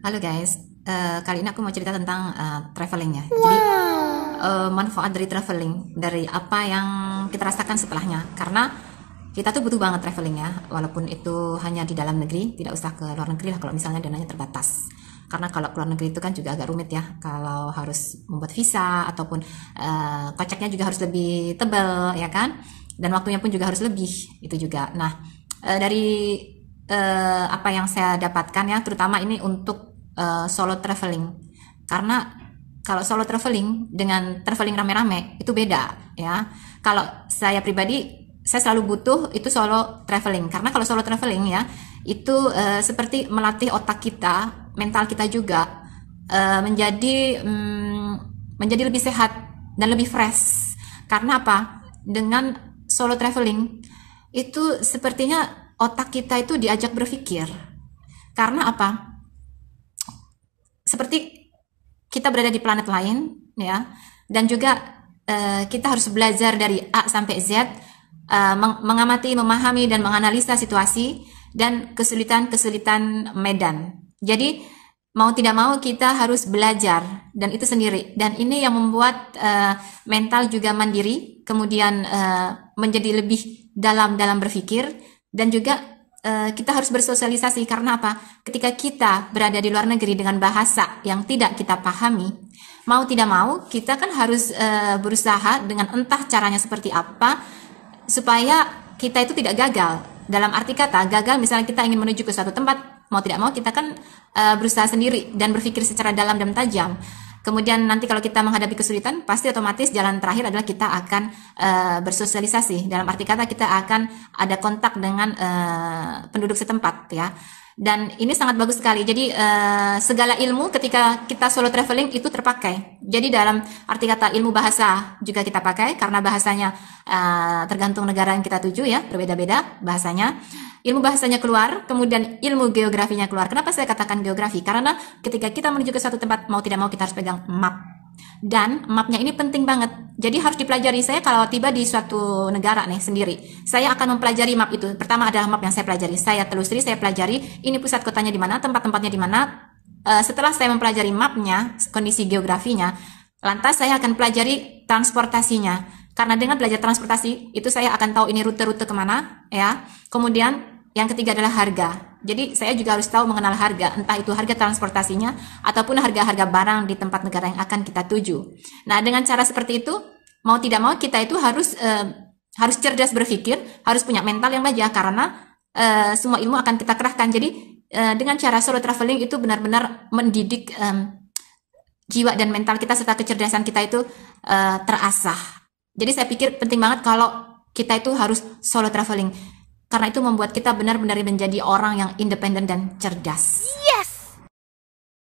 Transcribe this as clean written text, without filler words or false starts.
Halo guys, kali ini aku mau cerita tentang traveling ya. Jadi manfaat dari traveling, dari apa yang kita rasakan setelahnya. Karena kita tuh butuh banget traveling ya, walaupun itu hanya di dalam negeri, tidak usah ke luar negeri lah kalau misalnya dananya terbatas. Karena kalau ke luar negeri itu kan juga agak rumit ya, kalau harus membuat visa ataupun koceknya juga harus lebih tebal ya kan, dan waktunya pun juga harus lebih itu juga. Nah, dari apa yang saya dapatkan ya, terutama ini untuk solo traveling. Karena kalau solo traveling dengan traveling rame-rame itu beda ya. Kalau saya pribadi saya selalu butuh itu solo traveling karena kalau solo traveling ya itu seperti melatih otak kita, mental kita juga menjadi lebih sehat dan lebih fresh. Karena apa? Dengan solo traveling itu sepertinya otak kita itu diajak berpikir. Karena apa? Seperti kita berada di planet lain ya, dan juga kita harus belajar dari A sampai Z, mengamati, memahami dan menganalisa situasi dan kesulitan-kesulitan medan. Jadi mau tidak mau kita harus belajar dan itu sendiri, dan ini yang membuat mental juga mandiri, kemudian menjadi lebih dalam dalam berpikir, dan juga kita harus bersosialisasi. Karena apa? Ketika kita berada di luar negeri dengan bahasa yang tidak kita pahami, mau tidak mau kita kan harus berusaha dengan entah caranya seperti apa supaya kita itu tidak gagal. Dalam arti kata gagal, misalnya kita ingin menuju ke suatu tempat, mau tidak mau kita kan berusaha sendiri dan berpikir secara dalam dan tajam. Kemudian nanti kalau kita menghadapi kesulitan, pasti otomatis jalan terakhir adalah kita akan bersosialisasi. Dalam arti kata kita akan ada kontak dengan penduduk setempat ya. Dan ini sangat bagus sekali. Jadi segala ilmu ketika kita solo traveling itu terpakai. Jadi dalam arti kata ilmu bahasa juga kita pakai karena bahasanya tergantung negara yang kita tuju ya, berbeda-beda bahasanya. Ilmu bahasanya keluar, kemudian ilmu geografinya keluar. Kenapa saya katakan geografi? Karena ketika kita menuju ke suatu tempat, mau tidak mau kita harus pegang map. Dan mapnya ini penting banget. Jadi harus dipelajari. Saya kalau tiba di suatu negara nih sendiri, saya akan mempelajari map itu. Pertama adalah map yang saya pelajari. Saya telusuri, saya pelajari ini pusat kotanya di mana, tempat-tempatnya di mana. Setelah saya mempelajari mapnya, kondisi geografinya, lantas saya akan pelajari transportasinya. Karena dengan belajar transportasi itu saya akan tahu ini rute-rute kemana ya. Kemudian yang ketiga adalah harga. Jadi saya juga harus tahu mengenal harga, entah itu harga transportasinya ataupun harga-harga barang di tempat negara yang akan kita tuju. Nah, dengan cara seperti itu, mau tidak mau kita itu harus cerdas berpikir, harus punya mental yang baja karena semua ilmu akan kita kerahkan. Jadi dengan cara solo traveling itu benar-benar mendidik jiwa dan mental kita serta kecerdasan kita itu terasah. Jadi saya pikir penting banget kalau kita itu harus solo traveling karena itu membuat kita benar-benar menjadi orang yang independen dan cerdas.